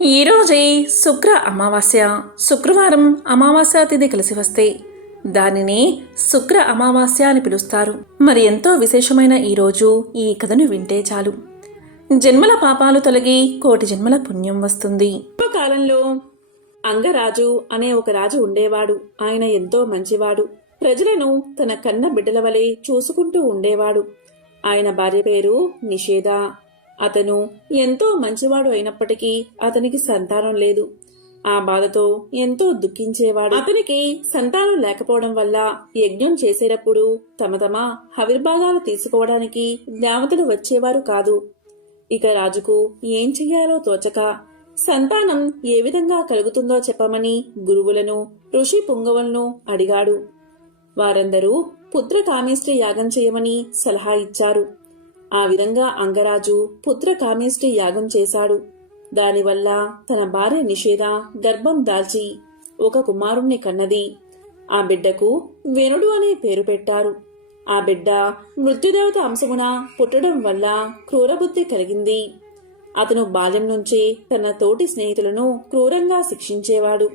ఈరోజే శుక్ర అమావాస్య. శుక్రవారం అమావాస్య తిథి కలిసి వస్తే దానిని శుక్ర అమావాస్య అని పిలుస్తారు. మరి ఎంతో విశేషమైన ఈరోజు ఈ కథను వింటే చాలు, జన్మల పాపాలు తొలగి కోటి జన్మల పుణ్యం వస్తుంది. పూర్వకాలంలో అంగరాజు అనే ఒక రాజు ఉండేవాడు. ఆయన ఎంతో మంచివాడు. ప్రజలను తన కన్న బిడ్డల వలె చూసుకుంటూ ఉండేవాడు. ఆయన భార్య పేరు నిషేధ. అతను ఎంతో మంచివాడు అయినప్పటికీ అతనికి సంతానం లేదు. ఆ బాధతో ఎంతో దుఃఖించేవాడు. అతనికి సంతానం లేకపోవడం వల్ల యజ్ఞం చేసేటప్పుడు తమ హవిర్భాగాలు తీసుకోవడానికి దేవతలు వచ్చేవారు కాదు. ఇక రాజుకు ఏం చెయ్యాలో తోచక సంతానం ఏ విధంగా కలుగుతుందో చెప్పమని గురువులను, ఋషి పుంగవులను అడిగాడు. వారందరూ పుత్ర కామేష్టి యాగం చేయమని సలహా ఇచ్చారు. ఆ విధంగా అంగరాజు పుత్ర కామేష్టి యాగం చేశాడు. దానివల్ల తన భార్య నిషేధ గర్భం దాల్చి ఒక కుమారుణ్ణి కన్నది. ఆ బిడ్డకు వేణుడు అనే పేరు పెట్టారు. ఆ బిడ్డ మృత్యుదేవత అంశమున పుట్టడం వల్ల క్రూరబుద్ధి కలిగింది. అతను బాల్యం నుంచే తన తోటి స్నేహితులను క్రూరంగా శిక్షించేవాడు.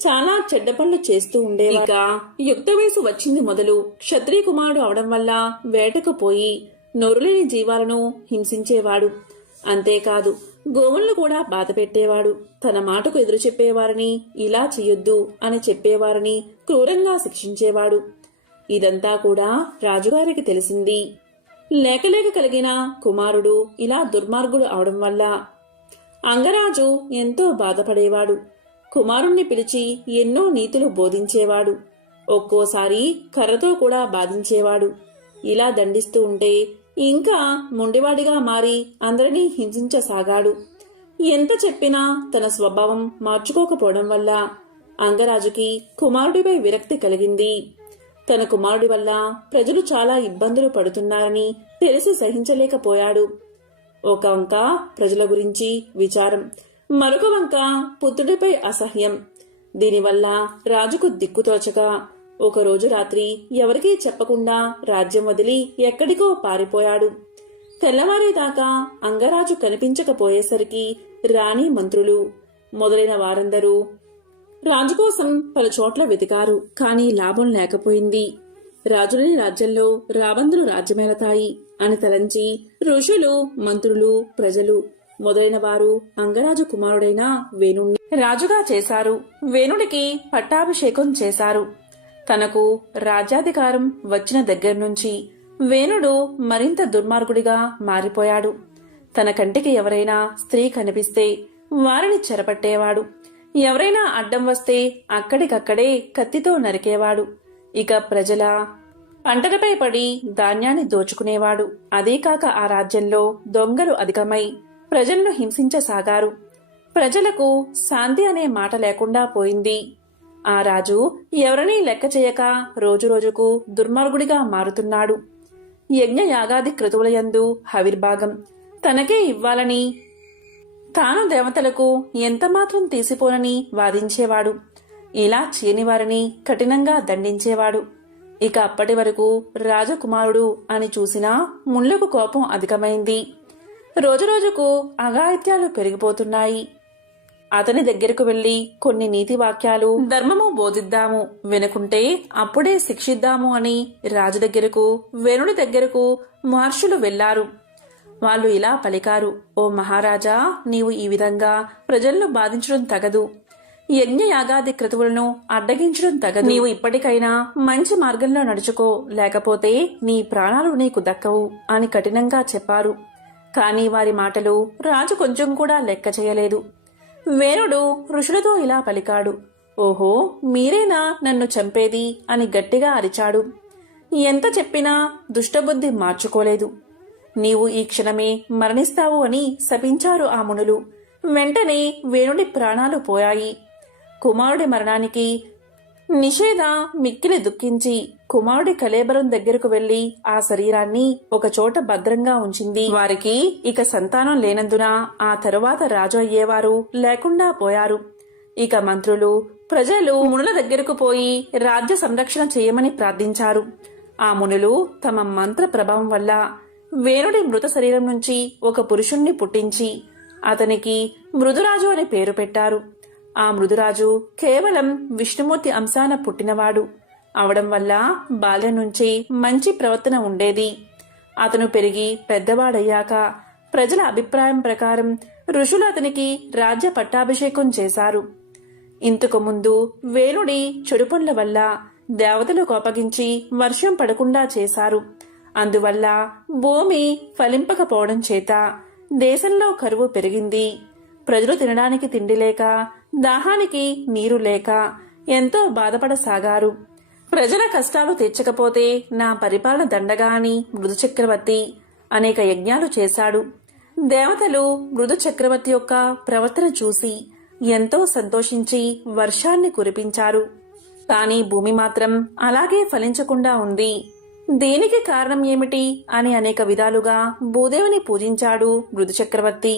చాలా చెడ్డ పనులు చేస్తూ ఉండేవాడు. ఇక యుక్త వయసు వచ్చింది మొదలు క్షత్రియ కుమారుడు అవడం వల్ల వేటకు పోయి నోరులేని జీవాలను హింసించేవాడు. అంతేకాదు గోవులను కూడా బాధ పెట్టేవాడు. తన మాటకు ఎదురు చెప్పేవారిని ఇలా చెయ్యొద్దు అని చెప్పేవారిని క్రూరంగా శిక్షించేవాడు. ఇదంతా కూడా రాజుగారికి తెలిసింది. లేకలేక కలిగిన కుమారుడు ఇలా దుర్మార్గుడు అవడం వల్ల అంగరాజు ఎంతో బాధపడేవాడు. కుమారుణ్ణి పిలిచి ఎన్నో నీతులు బోధించేవాడు. ఒక్కోసారి కర్రతో కూడా బాధించేవాడు. ఇలా దండిస్తూ ఉంటే ఇంకా మొండివాడిగా మారి అందరినీ హింసించసాగాడు. ఎంత చెప్పినా తన స్వభావం మార్చుకోకపోవడం వల్ల అంగరాజుకి కుమారుడిపై విరక్తి కలిగింది. తన కుమారుడి వల్ల ప్రజలు చాలా ఇబ్బందులు పడుతున్నారని తెలిసి సహించలేకపోయాడు. ఒక వంక ప్రజల గురించి విచారం, మరొక వంక పుత్రుడిపై అసహ్యం. దీనివల్ల రాజుకు దిక్కుతోచగా ఒకరోజు రాత్రి ఎవరికీ చెప్పకుండా రాజ్యం వదిలి ఎక్కడికో పారిపోయాడు. తెల్లవారేదాకా అంగరాజు కనిపించకపోయేసరికి రాణి, మంత్రులు మొదలైన వారందరూ రాజు కోసం పలు చోట్ల వెతికారు. కానీ లాభం లేకపోయింది. రాజులేని రాజ్యంలో రాబందులు రాజ్యమేలతాయి అని తలంచి ఋషులు, మంత్రులు, ప్రజలు మొదలైన వారు అంగరాజు కుమారుడైన వేణుణ్ణి రాజుగా చేశారు. వేణుడికి పట్టాభిషేకం చేశారు. తనకు రాజ్యాధికారం వచ్చిన దగ్గర నుంచి వేణుడు మరింత దుర్మార్గుడిగా మారిపోయాడు. తన కంటికి ఎవరైనా స్త్రీ కనిపిస్తే వారిని చెరపట్టేవాడు. ఎవరైనా అడ్డం వస్తే అక్కడికక్కడే కత్తితో నరికేవాడు. ఇక ప్రజల పంటలపై పడి ధాన్యాన్ని దోచుకునేవాడు. అదే కాక ఆ రాజ్యంలో దొంగలు అధికమై ప్రజలను హింసించసాగారు. ప్రజలకు శాంతి అనే మాట లేకుండా పోయింది. ఆ రాజు ఎవరినీ లెక్క చేయక రోజురోజుకు దుర్మార్గుడిగా మారుతున్నాడు. యజ్ఞ యాగాది క్రతువులయందు హవిర్భాగం తనకే ఇవ్వాలని తాను దేవతలకు ఎంతమాత్రం తీసిపోనని వాదించేవాడు. ఇలా చేయని వారిని కఠినంగా దండించేవాడు. ఇక అప్పటి వరకు రాజకుమారుడు అని చూసినా ముళ్లకు కోపం అధికమైంది. రోజురోజుకు అఘాయిత్యాలు పెరిగిపోతున్నాయి. అతని దగ్గరకు వెళ్లి కొన్ని నీతి వాక్యాలు, ధర్మము బోధిద్దాము, వినకుంటే అప్పుడే శిక్షిద్దాము అని రాజు దగ్గరకు, వేణుడి దగ్గరకు మహర్షులు వెళ్లారు. వాళ్ళు ఇలా పలికారు: ఓ మహారాజా, నీవు ఈ విధంగా ప్రజలను బాధించడం తగదు. యజ్ఞ యాగాది క్రతువులను అడ్డగించడం తగదు. నీవు ఇప్పటికైనా మంచి మార్గంలో నడుచుకో, లేకపోతే నీ ప్రాణాలు నీకు దక్కవు అని కఠినంగా చెప్పారు. కానీ వారి మాటలు రాజు కొంచెం కూడా లెక్క చేయలేదు. వేణుడు ఋషులతో ఇలా పలికాడు: ఓహో, మీరేనా నన్ను చంపేది అని గట్టిగా అరిచాడు. ఎంత చెప్పినా దుష్టబుద్ధి మార్చుకోలేదు. నీవు ఈ క్షణమే మరణిస్తావు అని శపించారు ఆ మునులు. వెంటనే వేణుడి ప్రాణాలు పోయాయి. కుమారుడి మరణానికి నిషేధ మిక్కిలి దుఃఖించి కుమారుడి కళేబరం దగ్గరకు వెళ్లి ఆ శరీరాన్ని ఒకచోట భద్రంగా ఉంచింది. వారికి ఇక సంతానం లేనందున ఆ తరువాత రాజు అయ్యేవారు లేకుండా పోయారు. ఇక మంత్రులు, ప్రజలు మునుల దగ్గరకు పోయి రాజ్య సంరక్షణ చేయమని ప్రార్థించారు. ఆ మునులు తమ మంత్ర ప్రభావం వల్ల వేణుడి మృత శరీరం నుంచి ఒక పురుషుణ్ణి పుట్టించి అతనికి మృదురాజు అని పేరు పెట్టారు. ఆ మృదురాజు కేవలం విష్ణుమూర్తి అంశాన పుట్టినవాడు అవడం వల్ల బాల్యం నుంచి మంచి ప్రవర్తన ఉండేది. అతను పెరిగి పెద్దవాడయ్యాక ప్రజల అభిప్రాయం ప్రకారం ఋషులు అతనికి రాజ్య పట్టాభిషేకం చేశారు. ఇంతకు ముందు వేలుడి చెడు పనుల వల్ల దేవతలు కోపగించి వర్షం పడకుండా చేశారు. అందువల్ల భూమి ఫలింపకపోవడం చేత దేశంలో కరువు పెరిగింది. ప్రజలు తినడానికి తిండి లేక, దాహానికి నీరు లేక ఎంతో బాధపడసాగారు. ప్రజల కష్టాలు తీర్చకపోతే నా పరిపాలన దండగా అని మృదు చక్రవర్తి అనేక యజ్ఞాలు చేశాడు. దేవతలు మృదు చక్రవర్తి యొక్క ప్రవర్తన చూసి ఎంతో సంతోషించి వర్షాన్ని కురిపించారు. కానీ భూమి మాత్రం అలాగే ఫలించకుండా ఉంది. దీనికి కారణం ఏమిటి అని అనేక విధాలుగా భూదేవిని పూజించాడు మృదు చక్రవర్తి.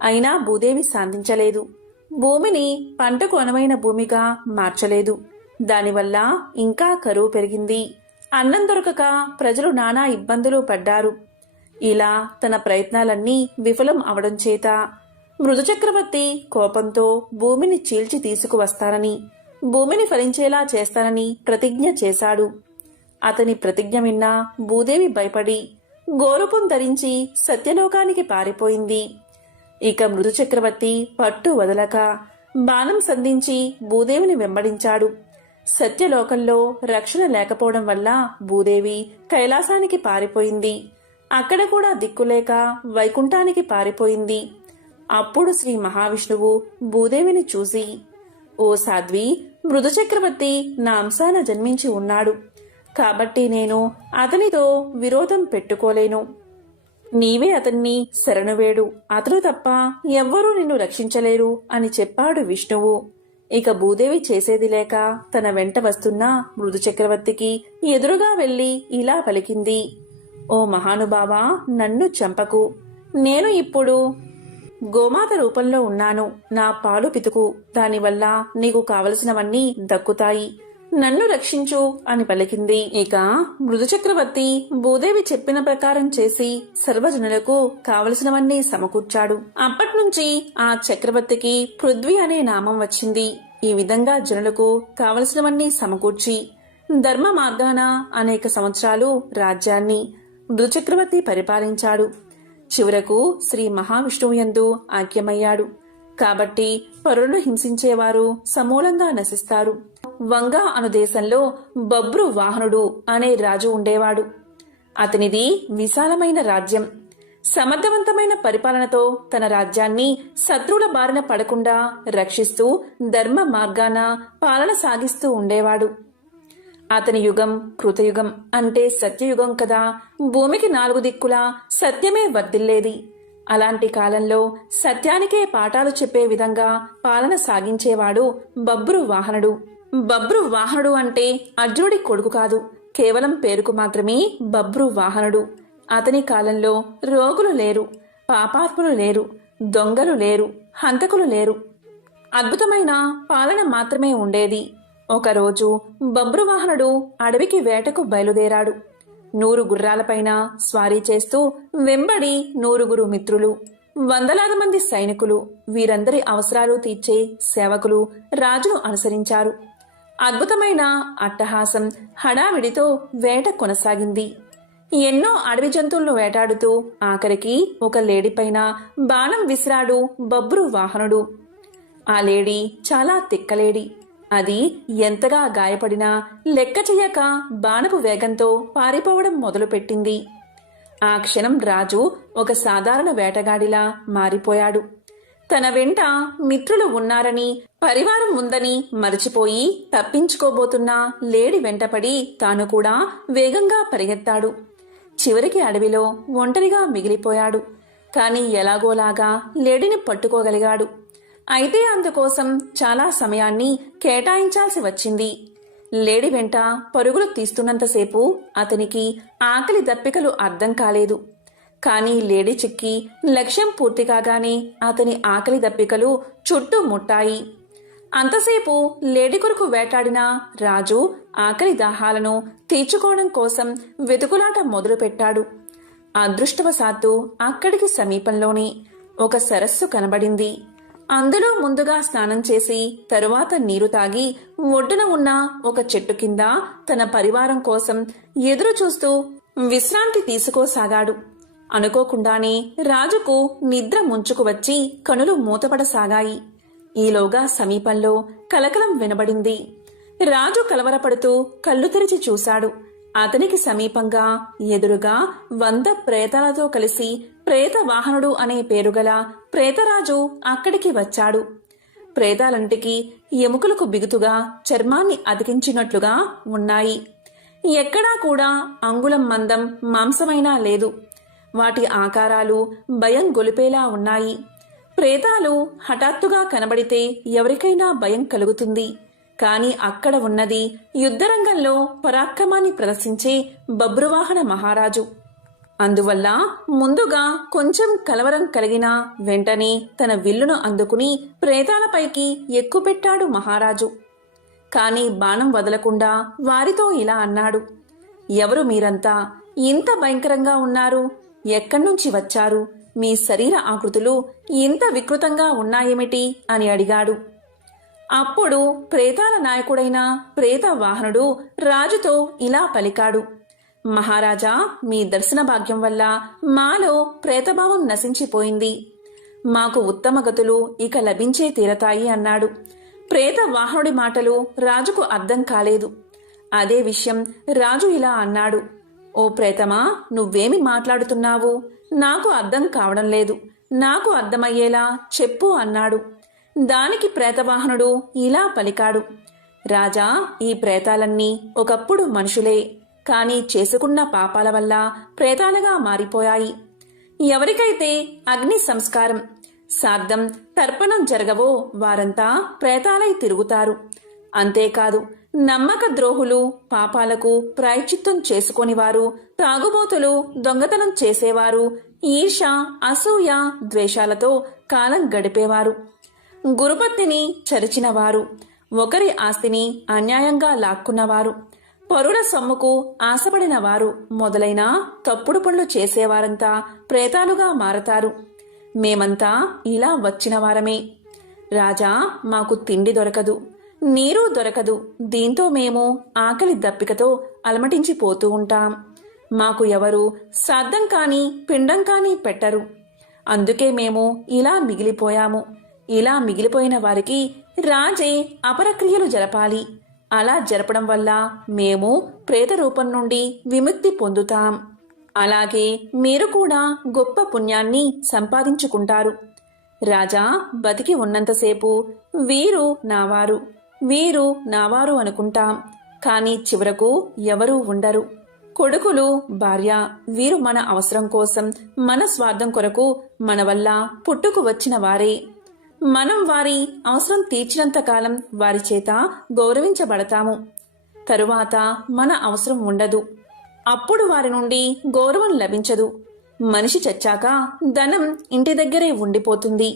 అయినా భూదేవి శాంతించలేదు. భూమిని పంటకు అనువైన భూమిగా మార్చలేదు. దానివల్ల ఇంకా కరువు పెరిగింది. అన్నం దొరకక ప్రజలు నానా ఇబ్బందులు పడ్డారు. ఇలా తన ప్రయత్నాలన్నీ విఫలం అవడం చేత మృదు చక్రవర్తి కోపంతో భూమిని చీల్చి తీసుకువస్తానని, భూమిని ఫలించేలా చేస్తానని ప్రతిజ్ఞ చేశాడు. అతని ప్రతిజ్ఞ విన్న భూదేవి భయపడి గోరుపుం ధరించి సత్యలోకానికి పారిపోయింది. ఇక మృదు చక్రవర్తి పట్టు వదలక బాణం సంధించి భూదేవిని వెంబడించాడు. సత్యలోకంలో రక్షణ లేకపోవడం వల్ల భూదేవి కైలాసానికి పారిపోయింది. అక్కడ కూడా దిక్కులేక వైకుంఠానికి పారిపోయింది. అప్పుడు శ్రీ మహావిష్ణువు భూదేవిని చూసి, ఓ సాధ్వి, మృదు చక్రవర్తి నా అంశాన జన్మించి ఉన్నాడు కాబట్టి నేను అతనితో విరోధం పెట్టుకోలేను. నీవే అతన్ని శరణువేడు, అతను తప్ప ఎవ్వరూ నిన్ను రక్షించలేరు అని చెప్పాడు విష్ణువు. ఇక భూదేవి చేసేది లేక తన వెంట వస్తున్న మృదు చక్రవర్తికి ఎదురుగా వెళ్లి ఇలా పలికింది, ఓ మహానుభావా, నన్ను చంపకు. నేను ఇప్పుడు గోమాత రూపంలో ఉన్నాను. నా పాలు పితుకు, దానివల్ల నీకు కావలసినవన్నీ దక్కుతాయి. నన్ను రక్షించు అని పలికింది. ఇక మృదు చక్రవర్తి భూదేవి చెప్పిన ప్రకారం చేసి సర్వజనులకు కావలసినవన్నీ సమకూర్చాడు. అప్పట్నుంచి ఆ చక్రవర్తికి పృథ్వీ అనే నామం వచ్చింది. ఈ విధంగా జనులకు కావలసినవన్నీ సమకూర్చి ధర్మ మార్గాన అనేక సంవత్సరాలు రాజ్యాన్ని మృదు చక్రవర్తి పరిపాలించాడు. చివరకు శ్రీ మహావిష్ణువు యందు ఐక్యమయ్యాడు. కాబట్టి పరులను హింసించేవారు సమూలంగా నశిస్తారు. వంగా అను దేశంలో బబ్రు వాహనుడు అనే రాజు ఉండేవాడు. అతనిది విశాలమైన రాజ్యం. సమర్థవంతమైన పరిపాలనతో తన రాజ్యాన్ని శత్రువుల బారిన పడకుండా రక్షిస్తూ ధర్మ మార్గాన పాలన సాగిస్తూ ఉండేవాడు. అతని యుగం కృతయుగం అంటే సత్యయుగం కదా. భూమికి 4 దిక్కులా సత్యమే వర్ధిల్లేది. అలాంటి కాలంలో సత్యానికే పాఠాలు చెప్పే విధంగా పాలన సాగించేవాడు బబ్రు వాహనుడు. బబ్రు వాహనుడు అంటే అర్జునుడి కొడుకు కాదు, కేవలం పేరుకు మాత్రమే బబ్రు వాహనుడు. అతని కాలంలో రోగులు లేరు, పాపాత్ములు లేరు, దొంగలు లేరు, హంతకులు లేరు. అద్భుతమైన పాలన మాత్రమే ఉండేది. ఒకరోజు బబ్రువాహనుడు అడవికి వేటకు బయలుదేరాడు. 100 గుర్రాలపైన స్వారీ చేస్తూ వెంబడి 100 మిత్రులు, వందలాది మంది సైనికులు, వీరందరి అవసరాలు తీర్చే సేవకులు రాజును అనుసరించారు. అద్భుతమైన అట్టహాసం హడావిడితో వేట కొనసాగింది. ఎన్నో అడవి జంతువులను వేటాడుతూ ఆఖరికి ఒక లేడీపైన బాణం విసిరాడు బబ్రు వాహనుడు. ఆ లేడీ చాలా తిక్కలేడి. అది ఎంతగా గాయపడినా లెక్క చెయ్యక బాణపు వేగంతో పారిపోవడం మొదలుపెట్టింది. ఆ క్షణం రాజు ఒక సాధారణ వేటగాడిలా మారిపోయాడు. తన వెంట మిత్రులు ఉన్నారని, పరివారం ఉందని మరిచిపోయి తప్పించుకోబోతున్న లేడి వెంటపడి తాను కూడా వేగంగా పరిగెత్తాడు. చివరికి అడవిలో ఒంటరిగా మిగిలిపోయాడు. కాని ఎలాగోలాగా లేడిని పట్టుకోగలిగాడు. అయితే అందుకోసం చాలా సమయాన్ని కేటాయించాల్సి వచ్చింది. లేడి వెంట పరుగులు తీస్తున్నంతసేపు అతనికి ఆకలి దప్పికలు అర్థం కాలేదు. కాని లేడి చిక్కి లక్ష్యం పూర్తి కాగానే అతని ఆకలి దప్పికలు చుట్టూ ముట్టాయి. అంతసేపు లేడి కొరకు వేటాడిన రాజు ఆకలి దాహాలను తీర్చుకోవడం కోసం వెతుకులాట మొదలుపెట్టాడు. అదృష్టవశాత్తు అక్కడికి సమీపంలోనే ఒక సరస్సు కనబడింది. అందులో ముందుగా స్నానం చేసి తరువాత నీరు తాగి ఒడ్డున ఉన్న ఒక చెట్టు కింద తన పరివారం కోసం ఎదురు చూస్తూ విశ్రాంతి తీసుకోసాగాడు. అనుకోకుండానే రాజుకు నిద్ర ముంచుకు వచ్చి కనులు మూతపడసాగాయి. ఈలోగా సమీపంలో కలకలం వినబడింది. రాజు కలవరపడుతూ కళ్ళు తెరిచి చూశాడు. అతనికి సమీపంగా ఎదురుగా 100 ప్రేతాలతో కలిసి ప్రేత వాహనుడు అనే పేరుగల ప్రేతరాజు అక్కడికి వచ్చాడు. ప్రేతాలంటికి ఎముకలకు బిగుతుగా చర్మాన్ని అతికించినట్లుగా ఉన్నాయి. ఎక్కడా కూడా అంగుళం మందం మాంసమైనా లేదు. వాటి ఆకారాలు భయం గొలిపేలా ఉన్నాయి. ప్రేతాలు హఠాత్తుగా కనబడితే ఎవరికైనా భయం కలుగుతుంది. కాని అక్కడ ఉన్నది యుద్ధరంగంలో పరాక్రమాన్ని ప్రదర్శించే బబ్రువాహన మహారాజు. అందువల్ల ముందుగా కొంచెం కలవరం కలిగినా వెంటనే తన విల్లును అందుకుని ప్రేతాలపైకి ఎక్కుపెట్టాడు మహారాజు. కాని బాణం వదలకుండా వారితో ఇలా అన్నాడు. ఎవరు మీరంతా? ఇంత భయంకరంగా ఉన్నారు. ఎక్కడ్నుంచి వచ్చారు? మీ శరీర ఆకృతులు ఇంత వికృతంగా ఉన్నాయేమిటి అని అడిగాడు. అప్పుడు ప్రేతాల నాయకుడైన ప్రేత వాహనుడు రాజుతో ఇలా పలికాడు. మహారాజా, మీ దర్శన భాగ్యం వల్ల మాలో ప్రేతభావం నశించిపోయింది. మాకు ఉత్తమ గతులు ఇక లభించే తీరతాయి అన్నాడు. ప్రేత వాహనుడి మాటలు రాజుకు అర్థం కాలేదు. అదే విషయం రాజు ఇలా అన్నాడు. ఓ ప్రేతమా, నువ్వేమి మాట్లాడుతున్నావు? నాకు అర్థం కావడం లేదు. నాకు అర్థమయ్యేలా చెప్పు అన్నాడు. దానికి ప్రేతవాహనుడు ఇలా పలికాడు. రాజా, ఈ ప్రేతాలన్నీ ఒకప్పుడు మనుషులే. కాని చేసుకున్న పాపాల వల్ల ప్రేతాలుగా మారిపోయాయి. ఎవరికైతే అగ్ని సంస్కారం, శ్రాద్ధం, తర్పణం జరగవో వారంతా ప్రేతాలై తిరుగుతారు. అంతేకాదు, నమ్మక ద్రోహులు, పాపాలకు ప్రాయశ్చిత్తం చేసుకొనివారు, తాగుబోతులు, దొంగతనం చేసేవారు, ఈర్ష, అసూయ, ద్వేషాలతో కాలం గడిపేవారు, గురుపత్నిని చరిచినవారు, ఒకరి ఆస్తిని అన్యాయంగా లాక్కున్నవారు, పరుల సొమ్ముకు ఆశపడిన వారు మొదలైన తప్పుడు పనులు చేసేవారంతా ప్రేతాలుగా మారతారు. మేమంతా ఇలా వచ్చిన వారమే. రాజా, మాకు తిండి దొరకదు, నీరు దొరకదు. దీంతో మేము ఆకలి దప్పికతో అలమటించిపోతూ ఉంటాం. మాకు ఎవరు శ్రాద్ధం కాని పిండం కాని పెట్టరు. అందుకే మేము ఇలా మిగిలిపోయాము. ఇలా మిగిలిపోయిన వారికి రాజే అపరక్రియలు జరపాలి. అలా జరపడం వల్ల మేము ప్రేత రూపం నుండి విముక్తి పొందుతాం. అలాగే మీరు కూడా గొప్ప పుణ్యాన్ని సంపాదించుకుంటారు. రాజా, బతికి ఉన్నంతసేపు వీరు నావారు, వీరు నావారు అనుకుంటాం. కాని చివరకు ఎవరూ ఉండరు. కొడుకులు, భార్య, వీరు మన అవసరం కోసం, మన స్వార్థం కొరకు మన వల్ల పుట్టుకు వచ్చిన వారే. మనం వారి అవసరం తీర్చినంత కాలం వారి చేత గౌరవించబడతాము. తరువాత మన అవసరం ఉండదు. అప్పుడు వారి నుండి గౌరవం లభించదు. మనిషి చచ్చాక ధనం ఇంటి దగ్గరే ఉండిపోతుంది.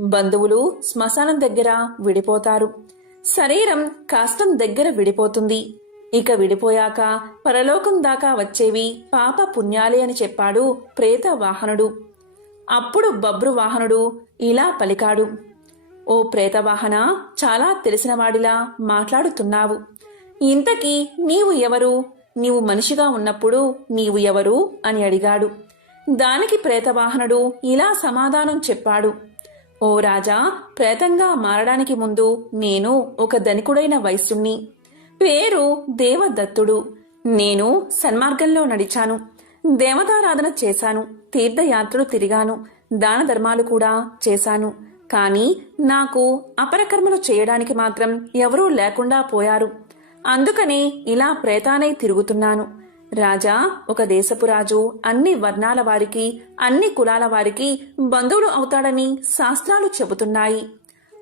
బంధువులు శ్మశానం దగ్గర విడిపోతారు. శరీరం కాష్టం దగ్గర విడిపోతుంది. ఇక విడిపోయాక పరలోకం దాకా వచ్చేవి పాప పుణ్యాలే అని చెప్పాడు ప్రేత వాహనుడు. అప్పుడు బబ్రు వాహనుడు ఇలా పలికాడు. ఓ ప్రేతవాహన, చాలా తెలిసినవాడిలా మాట్లాడుతున్నావు. ఇంతకీ నీవు ఎవరు? నీవు మనిషిగా ఉన్నప్పుడు నీవు ఎవరు అని అడిగాడు. దానికి ప్రేతవాహనుడు ఇలా సమాధానం చెప్పాడు. ఓ రాజా, ప్రేతంగా మారడానికి ముందు నేను ఒక ధనికుడైన వైశ్యుణ్ణి. పేరు దేవదత్తుడు. నేను సన్మార్గంలో నడిచాను. దేవతారాధన చేశాను. తీర్థయాత్రలు తిరిగాను. దాన ధర్మాలు కూడా చేశాను. కాని నాకు అపరకర్మలు చేయడానికి మాత్రం ఎవరూ లేకుండా పోయారు. అందుకనే ఇలా ప్రేతానై తిరుగుతున్నాను. రాజా, ఒక దేశపు రాజు అన్ని వర్ణాల వారికి, అన్ని కులాల వారికి బంధువులు అవుతాడని శాస్త్రాలు చెబుతున్నాయి.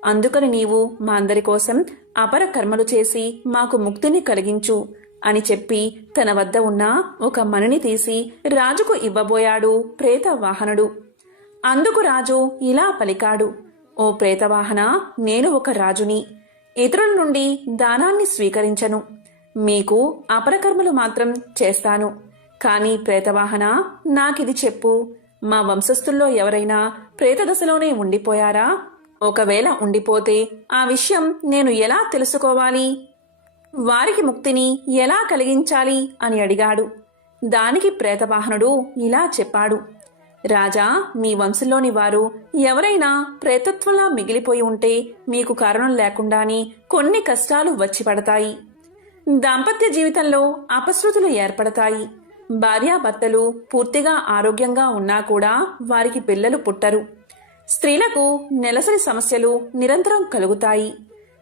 అందుకని నీవు మా అందరి కోసం అపర కర్మలు చేసి మాకు ముక్తిని కలిగించు అని చెప్పి తన వద్ద ఉన్న ఒక మణిని తీసి రాజుకు ఇవ్వబోయాడు ప్రేతవాహనుడు. అందుకు రాజు ఇలా పలికాడు. ఓ ప్రేతవాహన, నేను ఒక రాజుని. ఇతరుల నుండి దానాన్ని స్వీకరించను. మీకు అపరకర్మలు మాత్రం చేస్తాను. కాని ప్రేతవాహన, నాకిది చెప్పు. మా వంశస్థుల్లో ఎవరైనా ప్రేతదశలోనే ఉండిపోయారా? ఒకవేళ ఉండిపోతే ఆ విషయం నేను ఎలా తెలుసుకోవాలి? వారికి ముక్తిని ఎలా కలిగించాలి అని అడిగాడు. దానికి ప్రేతవాహనుడు ఇలా చెప్పాడు. రాజా, మీ వంశంలోని వారు ఎవరైనా ప్రేతత్వంలా మిగిలిపోయి ఉంటే మీకు కారణం లేకుండానే కొన్ని కష్టాలు వచ్చి పడతాయి. దాంపత్య జీవితంలో అపశృతులు ఏర్పడతాయి. భార్యాభర్తలు పూర్తిగా ఆరోగ్యంగా ఉన్నా కూడా వారికి పిల్లలు పుట్టరు. స్త్రీలకు నెలసరి సమస్యలు నిరంతరం కలుగుతాయి.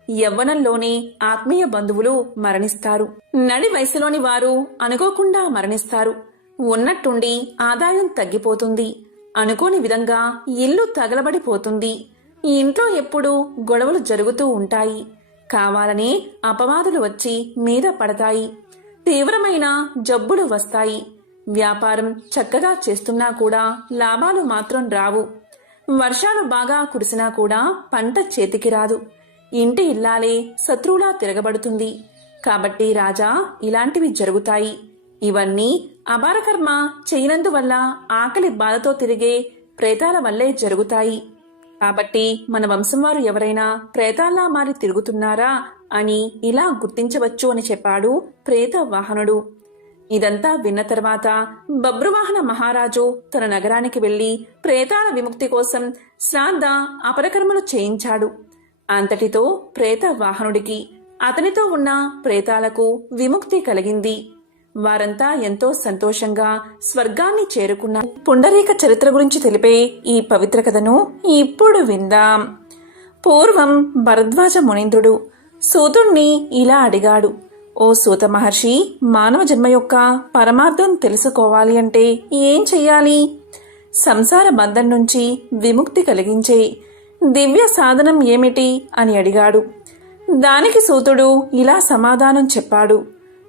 యవ్వనంలోనే ఆత్మీయ బంధువులు మరణిస్తారు. నడి వయసులోని వారు అనుకోకుండా మరణిస్తారు. ఉన్నట్టుండి ఆదాయం తగ్గిపోతుంది. అనుకోని విధంగా ఇల్లు తగలబడిపోతుంది. ఈ ఇంట్లో ఎప్పుడూ గొడవలు జరుగుతూ ఉంటాయి. కావాలనే అపవాదులు వచ్చి మీద పడతాయి. తీవ్రమైన జబ్బులు వస్తాయి. వ్యాపారం చక్కగా చేస్తున్నా కూడా లాభాలు మాత్రం రావు. వర్షాలు బాగా కురిసినా కూడా పంట చేతికి రాదు. ఇంటి ఇల్లాలే శత్రువులా తిరగబడుతుంది. కాబట్టి రాజా, ఇలాంటివి జరుగుతాయి. ఇవన్నీ అపారకర్మ చేయనందువల్ల ఆకలి బాధతో తిరిగే ప్రేతాల వల్లే జరుగుతాయి. కాబట్టి మన వంశం వారు ఎవరైనా ప్రేతాల్లా మారి తిరుగుతున్నారా అని ఇలా గుర్తించవచ్చు అని చెప్పాడు ప్రేత వాహనుడు. ఇదంతా విన్న తర్వాత బబ్రువాహన మహారాజు తన నగరానికి వెళ్లి ప్రేతాల విముక్తి కోసం శ్రాద్ధ అపరకర్మలు చేయించాడు. అంతటితో ప్రేత వాహనుడికి, అతనితో ఉన్న ప్రేతాలకు విముక్తి కలిగింది. వారంతా ఎంతో సంతోషంగా స్వర్గాన్ని చేరుకున్నారు. పుండరీక చరిత్ర గురించి తెలిపే ఈ పవిత్ర కథను ఇప్పుడు విందాం. పూర్వం భరద్వాజ మునీంద్రుడు సూతుణ్ణి ఇలా అడిగాడు. ఓ సూత మహర్షి, మానవ జన్మ యొక్క పరమార్థం తెలుసుకోవాలి అంటే ఏం చెయ్యాలి? సంసార బంధం నుంచి విముక్తి కలిగించే దివ్య సాధనం ఏమిటి అని అడిగాడు. దానికి సూతుడు ఇలా సమాధానం చెప్పాడు.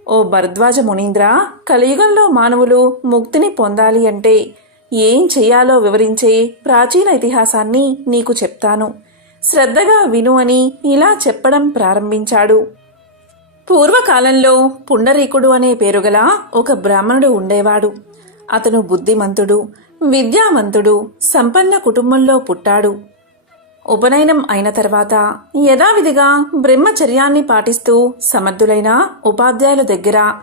ఓ భరద్వాజ మునీంద్ర, కలియుగంలో మానవులు ముక్తిని పొందాలి అంటే ఏం చెయ్యాలో వివరించే ప్రాచీన ఇతిహాసాన్ని నీకు చెప్తాను. శ్రద్ధగా విను అని ఇలా చెప్పడం ప్రారంభించాడు. పూర్వకాలంలో పుండరీకుడు అనే పేరుగల ఒక బ్రాహ్మణుడు ఉండేవాడు. అతను బుద్ధిమంతుడు, విద్యావంతుడు, సంపన్న కుటుంబంలో పుట్టాడు. ఉపనయనం అయిన తర్వాత యథావిధిగా బ్రహ్మచర్యాన్ని పాటిస్తూ సమర్థులైన ఉపాధ్యాయుల దగ్గర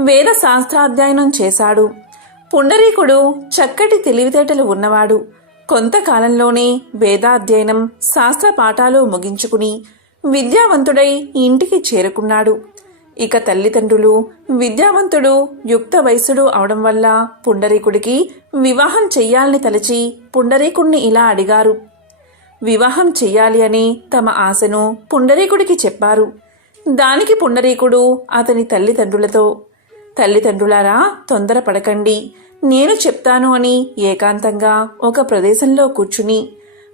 వేద శాస్త్రాధ్యయనం చేశాడు. పుండరీకుడు చక్కటి తెలివితేటలు ఉన్నవాడు. కొంతకాలంలోనే వేదాధ్యయనం, శాస్త్ర పాఠాలు ముగించుకుని విద్యావంతుడై ఇంటికి చేరుకున్నాడు. ఇక తల్లిదండ్రులు విద్యావంతుడు, యుక్త వయసుడు అవడం వల్ల పుండరీకుడికి వివాహం చెయ్యాలని తలచి పుండరీకుణ్ణి ఇలా అడిగారు. వివాహం చెయ్యాలి అని తమ ఆశను పుండరీకుడికి చెప్పారు. దానికి పుండరీకుడు అతని తల్లిదండ్రులతో, తల్లిదండ్రులారా, తొందరపడకండి, నేను చెప్తాను అని ఏకాంతంగా ఒక ప్రదేశంలో కూర్చుని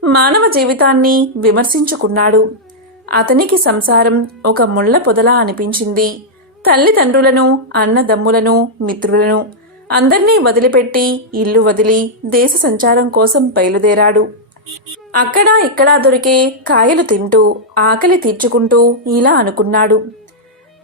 మానవ జీవితాన్ని విమర్శించుకున్నాడు. అతనికి సంసారం ఒక ముళ్ళ పొదలా అనిపించింది. తల్లిదండ్రులను, అన్నదమ్ములను, మిత్రులను అందర్నీ వదిలిపెట్టి ఇల్లు వదిలి దేశ సంచారం కోసం బయలుదేరాడు. అక్కడా ఇక్కడా దొరికే కాయలు తింటూ ఆకలి తీర్చుకుంటూ ఇలా అనుకున్నాడు.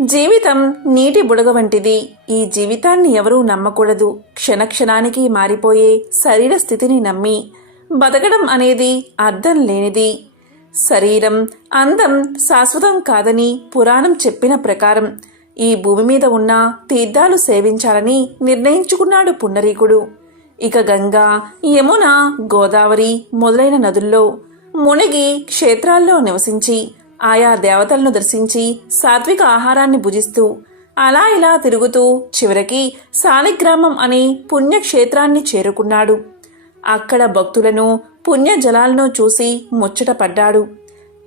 జీవితం నీటి బుడగ వంటిది. ఈ జీవితాన్ని ఎవరూ నమ్మకూడదు. క్షణక్షణానికి మారిపోయే శరీర స్థితిని నమ్మి బతకడం అనేది అర్థం లేనిది. శరీరం, అందం శాశ్వతం కాదని పురాణం చెప్పిన ప్రకారం ఈ భూమి మీద ఉన్న తీర్థాలు సేవించాలని నిర్ణయించుకున్నాడు పుండరీకుడు. ఇక గంగా, యమున, గోదావరి మొదలైన నదుల్లో మునిగి క్షేత్రాల్లో నివసించి ఆయా దేవతలను దర్శించి సాత్విక ఆహారాన్ని భుజిస్తూ అలా ఇలా తిరుగుతూ చివరికి శాలిగ్రామం అనే పుణ్యక్షేత్రాన్ని చేరుకున్నాడు. అక్కడ భక్తులను, పుణ్యజలాలను చూసి ముచ్చటపడ్డాడు.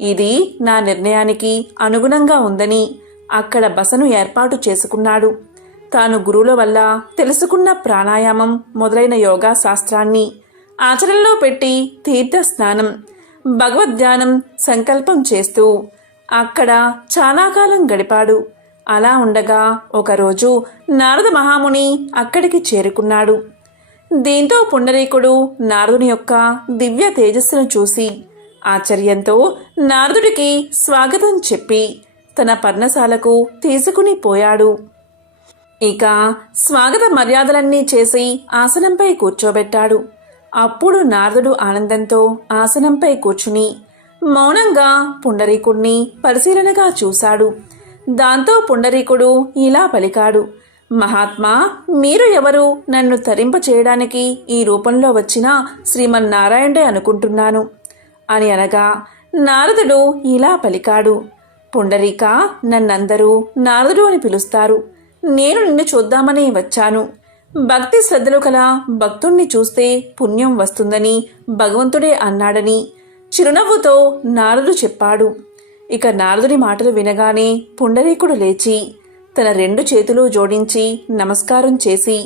ఇది నా నిర్ణయానికి అనుగుణంగా ఉందని అక్కడ బసను ఏర్పాటు చేసుకున్నాడు. తాను గురువుల వల్ల తెలుసుకున్న ప్రాణాయామం మొదలైన యోగా శాస్త్రాన్ని ఆచరణలో పెట్టి తీర్థ స్నానం, భగవద్ధ్యానం సంకల్పం చేస్తూ అక్కడ చాలా కాలం గడిపాడు. అలా ఉండగా ఒకరోజు నారద మహాముని అక్కడికి చేరుకున్నాడు. దీంతో పుండరీకుడు నారదుని యొక్క దివ్య తేజస్సును చూసి ఆశ్చర్యంతో నారదుడికి స్వాగతం చెప్పి తన పర్ణశాలకు తీసుకుని పోయాడు. ఇక స్వాగత మర్యాదలన్నీ చేసి ఆసనంపై కూర్చోబెట్టాడు. అప్పుడు నారదుడు ఆనందంతో ఆసనంపై కూర్చుని మౌనంగా పుండరీకుణ్ణి పరిశీలనగా చూశాడు. దాంతో పుండరీకుడు ఇలా పలికాడు, మహాత్మా, మీరు ఎవరు? నన్ను తరింపచేయడానికి ఈ రూపంలో వచ్చిన శ్రీమన్నారాయణుడే అనుకుంటున్నాను అని అనగా నారదుడు ఇలా పలికాడు, పుండరీక, నన్నందరూ నారదుడు అని పిలుస్తారు. నేను నిన్ను చూద్దామని వచ్చాను. భక్తి శ్రద్ధలు కల భక్తుణ్ణి చూస్తే పుణ్యం వస్తుందని భగవంతుడే అన్నాడని చిరునవ్వుతో నారదుడు చెప్పాడు. ఇక నారదుడి మాటలు వినగానే పుండరీకుడు లేచి తన 2 చేతులు జోడించి నమస్కారం చేసి,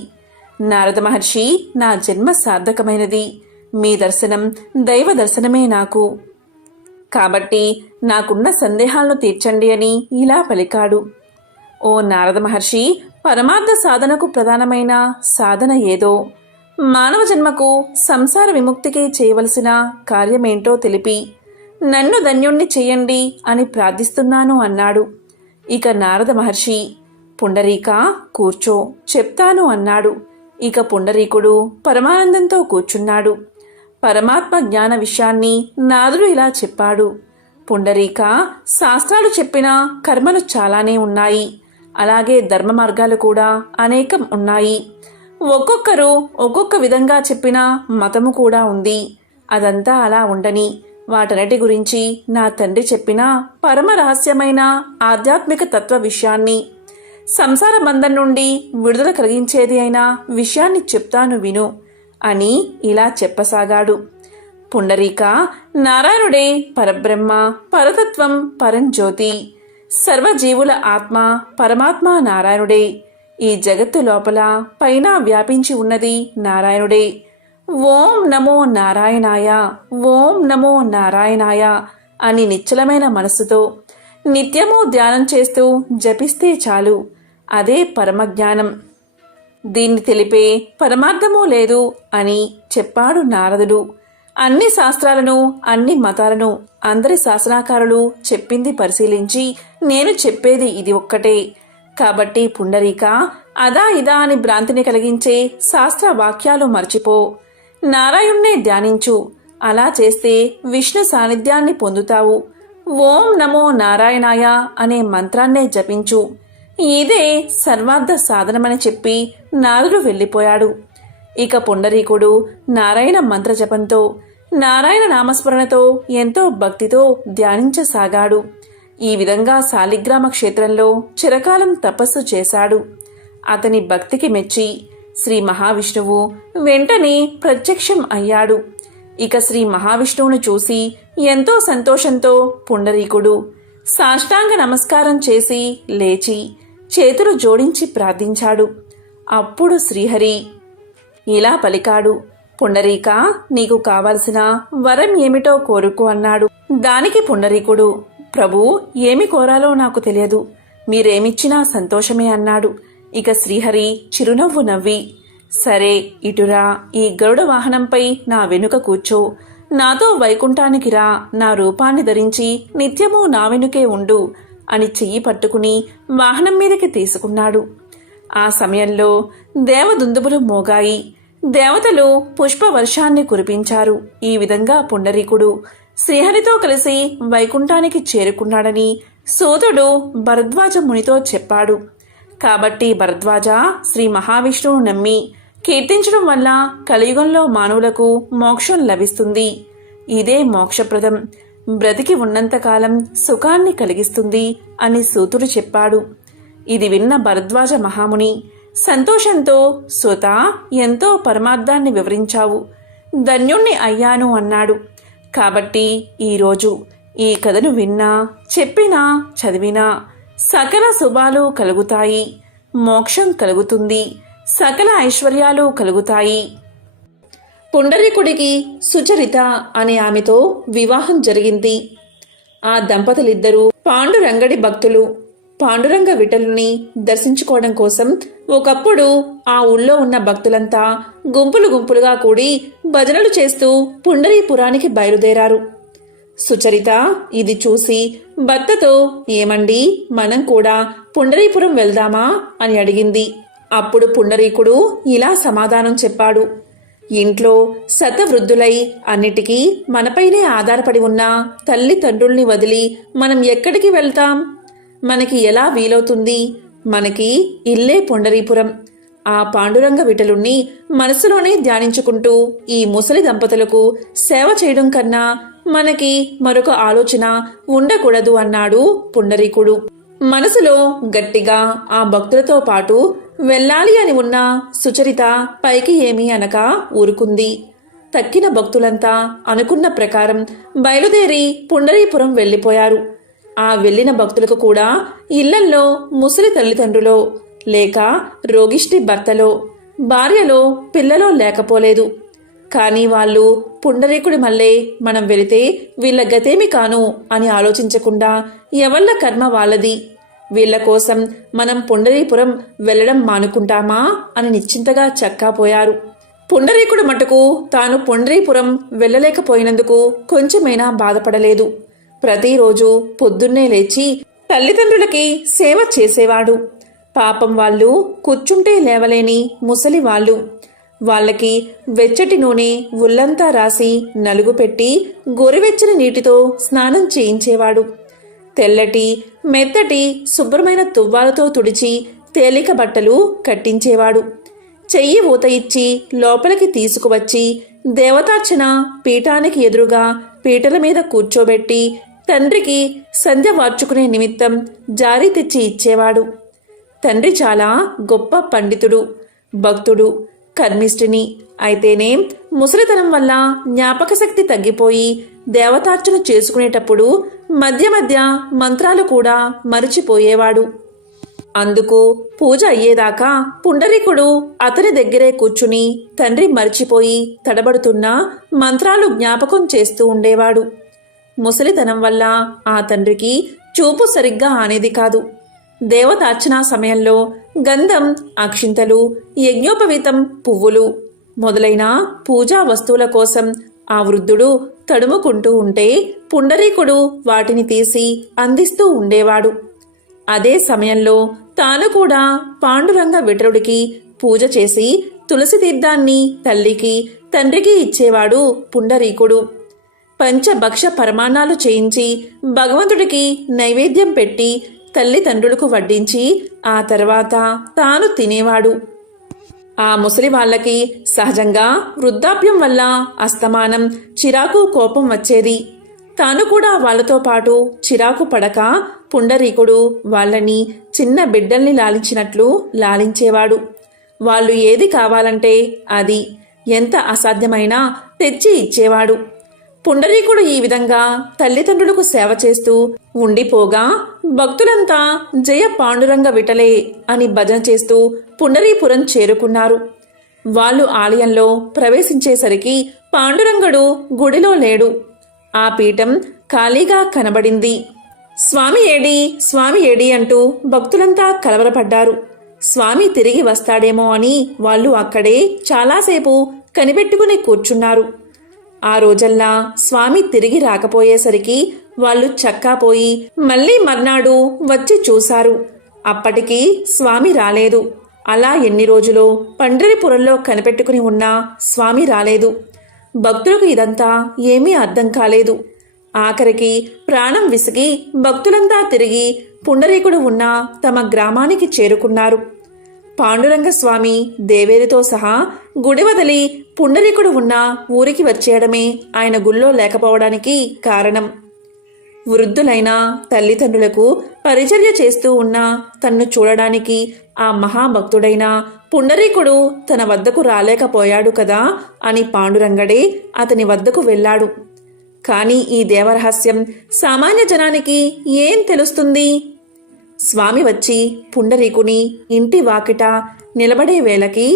నారద మహర్షి, నా జన్మ సార్థకమైనది. మీ దర్శనం దైవ దర్శనమే నాకు. కాబట్టి నాకున్న సందేహాలను తీర్చండి అని ఇలా పలికాడు. ఓ నారద మహర్షి, పరమార్థ సాధనకు ప్రధానమైన సాధన ఏదో, మానవ జన్మకు సంసార విముక్తికి చేయవలసిన కార్యమేంటో తెలిపి నన్ను ధన్యుణ్ణి చెయ్యండి అని ప్రార్థిస్తున్నాను అన్నాడు. ఇక నారద మహర్షి, పుండరీక, కూర్చో, చెప్తాను అన్నాడు. ఇక పుండరీకుడు పరమానందంతో కూర్చున్నాడు. పరమాత్మ జ్ఞాన విషయాన్ని నారదుడు ఇలా చెప్పాడు. పుండరీక, శాస్త్రాలు చెప్పిన కర్మలు చాలానే ఉన్నాయి. అలాగే ధర్మ మార్గాలు కూడా అనేకం ఉన్నాయి. ఒక్కొక్కరు ఒక్కొక్క విధంగా చెప్పిన మతము కూడా ఉంది. అదంతా అలా ఉండని వాటన్నిటి గురించి నా తండ్రి చెప్పిన పరమ రహస్యమైన ఆధ్యాత్మిక తత్వ విషయాన్ని, సంసార బంధం నుండి విడుదల కలిగించేది అయిన విషయాన్ని చెప్తాను విను అని ఇలా చెప్పసాగాడు. పుండరీక, నారాయణుడే పరబ్రహ్మ, పరతత్వం, పరంజ్యోతి, సర్వజీవుల ఆత్మ పరమాత్మ నారాయణుడే. ఈ జగత్తు లోపల పైన వ్యాపించి ఉన్నది నారాయణుడే. ఓం నమో నారాయణాయ, ఓం నమో నారాయణాయ అని నిశ్చలమైన మనస్సుతో నిత్యము ధ్యానం చేస్తూ జపిస్తే చాలు. అదే పరమజ్ఞానం. దీన్ని తెలిపే పరమార్థమూ లేదు అని చెప్పాడు నారదుడు. అన్ని శాస్త్రాలను, అన్ని మతాలను, అందరి శాసనాకారులు చెప్పింది పరిశీలించి నేను చెప్పేది ఇది ఒక్కటే. కాబట్టి పుండరీక, అదా ఇదా అని భ్రాంతిని కలిగించే శాస్త్ర వాక్యాలు మర్చిపో. నారాయణ్ణే ధ్యానించు. అలా చేస్తే విష్ణు సాన్నిధ్యాన్ని పొందుతావు. ఓం నమో నారాయణాయ అనే మంత్రాన్నే జపించు. ఇదే సర్వార్థ సాధనమని చెప్పి నారదుడు వెళ్ళిపోయాడు. ఇక పుండరీకుడు నారాయణ మంత్ర జపంతో, నారాయణ నామస్మరణతో ఎంతో భక్తితో ధ్యానించసాగాడు. ఈ విధంగా శాలిగ్రామ క్షేత్రంలో చిరకాలం తపస్సు చేశాడు. అతని భక్తికి మెచ్చి శ్రీ మహావిష్ణువు వెంటనే ప్రత్యక్షం అయ్యాడు. ఇక శ్రీ మహావిష్ణువును చూసి ఎంతో సంతోషంతో పుండరీకుడు సాష్టాంగ నమస్కారం చేసి లేచి చేతులు జోడించి ప్రార్థించాడు. అప్పుడు శ్రీహరి ఇలా పలికాడు, పుండరీక, నీకు కావలసిన వరం ఏమిటో కోరుకో అన్నాడు. దానికి పుండరీకుడు, ప్రభు, ఏమి కోరాలో నాకు తెలియదు. మీరేమిచ్చినా సంతోషమే అన్నాడు. ఇక శ్రీహరి చిరునవ్వు నవ్వి, సరే, ఇటురా, ఈ గరుడ వాహనంపై నా వెనుక కూర్చో, నాతో వైకుంఠానికి రా, నా రూపాన్ని ధరించి నిత్యము నా వెనుకే ఉండు అని చెయ్యి పట్టుకుని వాహనం మీదకి తీసుకున్నాడు. ఆ సమయంలో దేవదుందుబులు మోగాయి. దేవతలు పుష్పవర్షాన్ని కురిపించారు. ఈ విధంగా పుండరీకుడు శ్రీహరితో కలిసి వైకుంఠానికి చేరుకున్నాడని సూతుడు భరద్వాజ మునితో చెప్పాడు. కాబట్టి భరద్వాజ శ్రీ మహావిష్ణువును నమ్మి కీర్తించడం వల్ల కలియుగంలో మానవులకు మోక్షం లభిస్తుంది. ఇదే మోక్షప్రదం, బ్రతికి ఉన్నంతకాలం సుఖాన్ని కలిగిస్తుంది అని సూతుడు చెప్పాడు. ఇది విన్న భరద్వాజ మహాముని సంతోషంతో, సూత, ఎంతో పరమార్థాన్ని వివరించావు, ధన్యుణ్ణి అయ్యాను అన్నాడు. కాబట్టి ఈరోజు ఈ కథను విన్నా, చెప్పినా, చదివినా సకల శుభాలు కలుగుతాయి, మోక్షం కలుగుతుంది, సకల ఐశ్వర్యాలు కలుగుతాయి. పుండరీకుడికి సుచరిత అనే ఆమెతో వివాహం జరిగింది. ఆ దంపతులిద్దరూ పాండురంగడి భక్తులు. పాండురంగ విఠలుని దర్శించుకోవడం కోసం ఒకప్పుడు ఆ ఊళ్ళో ఉన్న భక్తులంతా గుంపులు గుంపులుగా కూడి భజనలు చేస్తూ పుండరీపురానికి బయలుదేరారు. సుచరిత ఇది చూసి భర్తతో, ఏమండి, మనం కూడా పుండరీపురం వెళ్దామా అని అడిగింది. అప్పుడు పుండరీకుడు ఇలా సమాధానం చెప్పాడు, ఇంట్లో శతవృద్ధులై అన్నిటికీ మనపైనే ఆధారపడి ఉన్న తల్లిదండ్రుల్ని వదిలి మనం ఎక్కడికి వెళ్తాం? మనకి ఎలా వీలవుతుంది? మనకి ఇల్లే పుండరీపురం. ఆ పాండురంగ విఠలుణ్ణి మనసులోనే ధ్యానించుకుంటూ ఈ ముసలి దంపతులకు సేవ చేయడం కన్నా మనకి మరొక ఆలోచన ఉండకూడదు అన్నాడు పుండరీకుడు. మనసులో గట్టిగా ఆ భక్తులతో పాటు వెళ్ళాలి అని ఉన్న సుచరిత పైకి ఏమీ అనక ఊరుకుంది. తక్కిన భక్తులంతా అనుకున్న ప్రకారం బయలుదేరి పుండరీపురం వెళ్ళిపోయారు. ఆ వెళ్ళిన భక్తులకు కూడా ఇళ్లల్లో ముసలి తల్లిదండ్రులో లేక రోగిష్టి భర్తలో భార్యలో పిల్లలో లేకపోలేదు. కానీ వాళ్ళు పుండరీకుడి మళ్ళే మనం వెళితే వీళ్ళ గతేమి కాను అని ఆలోచించకుండా ఎవళ్ళ కర్మ వాళ్ళది, వీళ్ల కోసం మనం పుండరీపురం వెళ్లడం మానుకుంటామా అని నిశ్చింతగా చక్కాపోయారు. పుండరీకుడు మటుకు తాను పుండరీపురం వెళ్ళలేకపోయినందుకు కొంచెమైనా బాధపడలేదు. ప్రతిరోజు పొద్దున్నే లేచి తల్లిదండ్రులకి సేవ చేసేవాడు. పాపం వాళ్ళు కూర్చుంటే లేవలేని ముసలి వాళ్ళు. వాళ్ళకి వెచ్చటి నూనె ఉల్లంతా రాసి నలుగు పెట్టి గోరువెచ్చని నీటితో స్నానం చేయించేవాడు. తెల్లటి మెత్తటి శుభ్రమైన తువ్వాలతో తుడిచి తేలిక బట్టలు కట్టించేవాడు. చెయ్యి ఊత ఇచ్చి లోపలికి తీసుకువచ్చి దేవతార్చన పీఠానికి ఎదురుగా పీటల మీద కూర్చోబెట్టి తండ్రికి సంధ్య వార్చుకునే నిమిత్తం జారీ తెచ్చి ఇచ్చేవాడు. తండ్రి చాలా గొప్ప పండితుడు, భక్తుడు, కర్మిష్ఠిని అయితేనే ముసలితనం వల్ల జ్ఞాపక శక్తి తగ్గిపోయి దేవతార్చన చేసుకునేటప్పుడు మధ్య మధ్య మంత్రాలు కూడా మరిచిపోయేవాడు. అందుకు పూజ అయ్యేదాకా పుండరీకుడు అతని దగ్గరే కూర్చుని తండ్రి మరిచిపోయి తడబడుతున్న మంత్రాలు జ్ఞాపకం చేస్తూ ఉండేవాడు. ముసలితనం వల్ల ఆ తండ్రికి చూపు సరిగ్గా ఆనేది కాదు. దేవతార్చనా సమయంలో గంధం, అక్షింతలు, యజ్ఞోపవీతం, పువ్వులు మొదలైన పూజా వస్తువుల కోసం ఆ వృద్ధుడు తడుముకుంటూ ఉంటే పుండరీకుడు వాటిని తీసి అందిస్తూ ఉండేవాడు. అదే సమయంలో తాను కూడా పాండురంగ విఠలుడికి పూజ చేసి తులసి తీర్థాన్ని తల్లికి తండ్రికి ఇచ్చేవాడు పుండరీకుడు. పంచభక్ష పరమాన్నాలు చేయించి భగవంతుడికి నైవేద్యం పెట్టి తల్లిదండ్రులకు వడ్డించి ఆ తర్వాత తాను తినేవాడు. ఆ ముసలి వాళ్ళకి సహజంగా వృద్ధాప్యం వల్ల అస్తమానం చిరాకు, కోపం వచ్చేది. తాను కూడా వాళ్లతో పాటు చిరాకు పడక పుండరీకుడు వాళ్ళని చిన్న బిడ్డల్ని లాలించినట్లు లాలించేవాడు. వాళ్ళు ఏది కావాలంటే అది ఎంత అసాధ్యమైనా తెచ్చి ఇచ్చేవాడు. పుండరీకుడు ఈ విధంగా తల్లిదండ్రులకు సేవ చేస్తూ ఉండిపోగా భక్తులంతా జయ పాండురంగ విఠలే అని భజన చేస్తూ పుండరీపురం చేరుకున్నారు. వాళ్ళు ఆలయంలో ప్రవేశించేసరికి పాండురంగడు గుడిలో లేడు. ఆ పీఠం ఖాళీగా కనబడింది. స్వామి ఏడి, స్వామి ఏడి అంటూ భక్తులంతా కలవరపడ్డారు. స్వామి తిరిగి వస్తాడేమో అని వాళ్ళు అక్కడే చాలాసేపు కనిపెట్టుకుని కూర్చున్నారు. ఆ రోజల్లా స్వామి తిరిగి రాకపోయేసరికి వాళ్ళు చక్కాపోయి మళ్ళీ మర్నాడు వచ్చి చూశారు. అప్పటికి స్వామి రాలేదు. అలా ఎన్ని రోజులో పండరీపురంలో కనిపెట్టుకుని ఉన్నా స్వామి రాలేదు. భక్తులకు ఇదంతా ఏమీ అర్థం కాలేదు. ఆఖరికి ప్రాణం విసిగి భక్తులంతా తిరిగి పుండరీకుడు ఉన్న తమ గ్రామానికి చేరుకున్నారు. పాండురంగ స్వామి దేవేరితో సహా గుడి వదిలి పుండరీకుడు ఉన్న ఊరికి వచ్చేయడమే ఆయన గుళ్ళో లేకపోవడానికి కారణం. వృద్ధులైన తల్లిదండ్రులకు పరిచర్య చేస్తూ ఉన్న తన్ను చూడడానికి ఆ మహాభక్తుడైన పుండరీకుడు తన వద్దకు రాలేకపోయాడు కదా అని పాండురంగడే అతని వద్దకు వెళ్ళాడు. కాని ఈ దేవరహస్యం సామాన్య జనానికి ఏం తెలుస్తుంది? స్వామి వచ్చి పుండరీకుని ఇంటి వాకిట నిలబడే వేళకి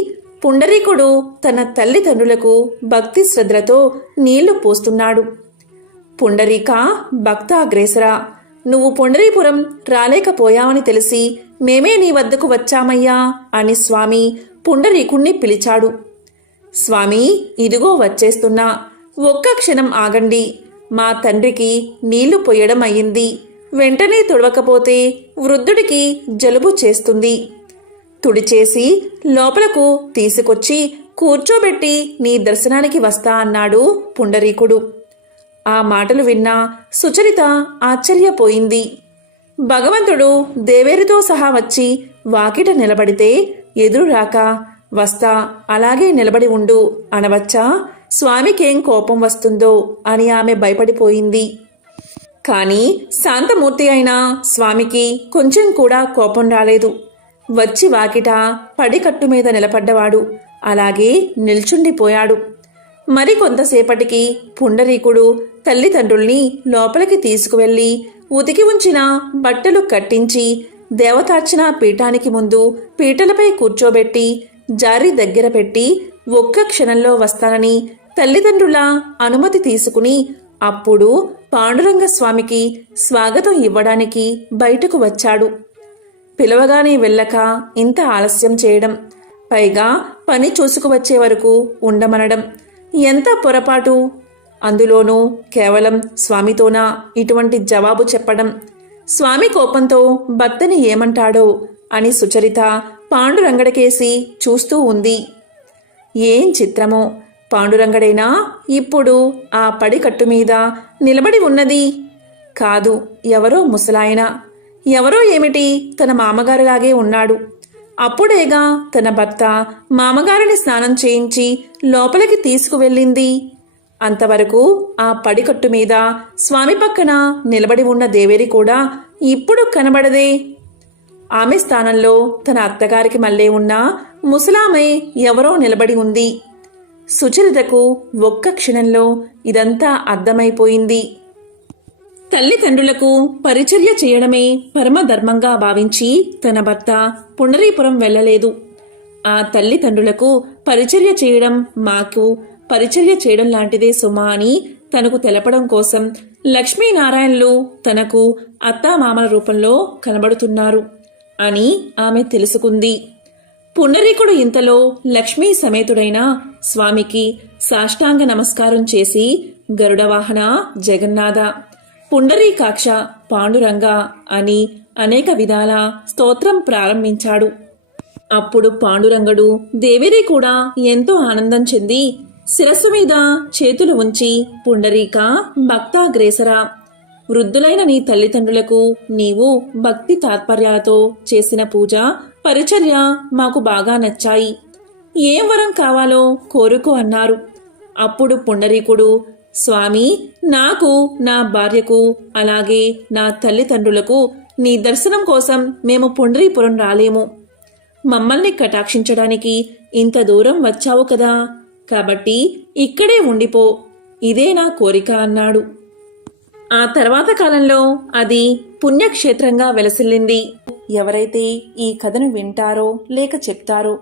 పుండరీకుడు తన తల్లిదండ్రులకు భక్తి శ్రద్ధలతో నీళ్లు పోస్తున్నాడు. పుండరీక భక్తాగ్రేసరా, నువ్వు పుండరీపురం రాలేకపోయావని తెలిసి మేమే నీ వద్దకు వచ్చామయ్యా అని స్వామి పుండరీకుణ్ణి పిలిచాడు. స్వామి, ఇదిగో వచ్చేస్తున్నా, ఒక్క క్షణం ఆగండి. మా తండ్రికి నీళ్లు పొయ్యడం అయ్యింది. వెంటనే తుడవకపోతే వృద్ధుడికి జలుబు చేస్తుంది. తుడిచేసి లోపలకు తీసుకొచ్చి కూర్చోబెట్టి నీ దర్శనానికి వస్తా అన్నాడు పుండరీకుడు. ఆ మాటలు విన్న సుచరిత ఆశ్చర్యపోయింది. భగవంతుడు దేవేరితో సహా వచ్చి వాకిట నిలబడితే ఎదురు రాక వస్తా అలాగే నిలబడి ఉండు అనవచ్చా? స్వామికేం కోపం వస్తుందో అని ఆమె భయపడిపోయింది. కాని శాంతమూర్తి అయిన స్వామికి కొంచెం కూడా కోపం రాలేదు. వచ్చి వాకిట పడికట్టు మీద నిలబడ్డవాడు అలాగే నిల్చుండిపోయాడు. మరి కొంతసేపటికి పుండరీకుడు తల్లిదండ్రుల్ని లోపలికి తీసుకువెళ్లి ఉతికి ఉంచిన బట్టలు కట్టించి దేవతార్చన పీఠానికి ముందు పీటలపై కూర్చోబెట్టి జారి దగ్గర పెట్టి ఒక్క క్షణంలో వస్తానని తల్లిదండ్రుల అనుమతి తీసుకుని అప్పుడు పాండురంగ స్వామికి స్వాగతం ఇవ్వడానికి బయటకు వచ్చాడు. పిలవగానే వెళ్ళక ఇంత ఆలస్యం చేయడం, పైగా పని చూసుకువచ్చే వరకు ఉండమనడం ఎంత పొరపాటు! అందులోనూ కేవలం స్వామితోనా ఇటువంటి జవాబు చెప్పడం? స్వామి కోపంతో భర్తని ఏమంటాడో అని సుచరిత పాండురంగడికేసి చూస్తూ ఉంది. ఏం చిత్రమో! పాండురంగడైనా ఇప్పుడు ఆ పడికట్టు మీద నిలబడి ఉన్నది. కాదు, ఎవరో ముసలాయన. ఎవరో ఏమిటి, తన మామగారిలాగే ఉన్నాడు. అప్పుడేగా తన భర్త మామగారిని స్నానం చేయించి లోపలికి తీసుకువెళ్ళింది. అంతవరకు ఆ పడికట్టు మీద స్వామి పక్కన నిలబడి ఉన్న దేవేరి కూడా ఇప్పుడు కనబడదే. ఆమె స్థానంలో తన అత్తగారికి మళ్ళీ ఉన్న ముసలామై ఎవరో నిలబడి ఉంది. సుచరితకు ఒక్క క్షణంలో ఇదంతా అర్థమైపోయింది. తల్లిదండ్రులకు పరిచర్య చేయడమే పరమధర్మంగా భావించి తన భర్త పుండరీపురం వెళ్ళలేదు. ఆ తల్లిదండ్రులకు పరిచర్య చేయడం మాకు పరిచర్య చేయడం లాంటిదే సుమా అని తనకు తెలపడం కోసం లక్ష్మీనారాయణలు తనకు అత్తామామల రూపంలో కనబడుతున్నారు అని ఆమె తెలుసుకుంది. పుండరీకుడు ఇంతలో లక్ష్మీ సమేతుడైన స్వామికి సాష్టాంగ నమస్కారం చేసి గరుడవాహన జగన్నాథ, పుండరీకాక్ష, పాండురంగ అని అనేక విధాల స్తోత్రం ప్రారంభించాడు. అప్పుడు పాండురంగడు దేవేరి కూడా ఎంతో ఆనందం చెంది శిరస్సు మీద చేతులు ఉంచి పుండరీక భక్తాగ్రేసర, వృద్ధులైన నీ తల్లిదండ్రులకు నీవు భక్తి తాత్పర్యాలతో చేసిన పూజ పరిచర్య మాకు బాగా నచ్చాయి. ఏం వరం కావాలో కోరుకో అన్నారు. అప్పుడు పుండరీకుడు, స్వామి, నాకు, నా భార్యకు, అలాగే నా తల్లిదండ్రులకు నీ దర్శనం కోసం మేము పుండరీపురం రాలేము. మమ్మల్ని కటాక్షించడానికి ఇంత దూరం వచ్చావు కదా, కాబట్టి ఇక్కడే ఉండిపో, ఇదే నా కోరిక అన్నాడు. ఆ తర్వాత కాలంలో అది పుణ్యక్షేత్రంగా వెలసిల్లింది. ఎవరైతే ఈ కథను వింటారో లేక చెప్తారో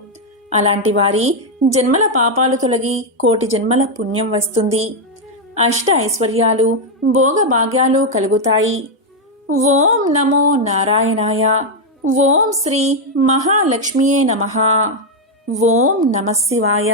అలాంటి వారి జన్మల పాపాలు తొలగి కోటి జన్మల పుణ్యం వస్తుంది. అష్ట ఐశ్వర్యాలు, భోగభాగ్యాలు కలుగుతాయి. ఓం నమో నారాయణాయ. ఓం శ్రీ మహాలక్ష్మియే నమః. ఓం నమః శివాయ.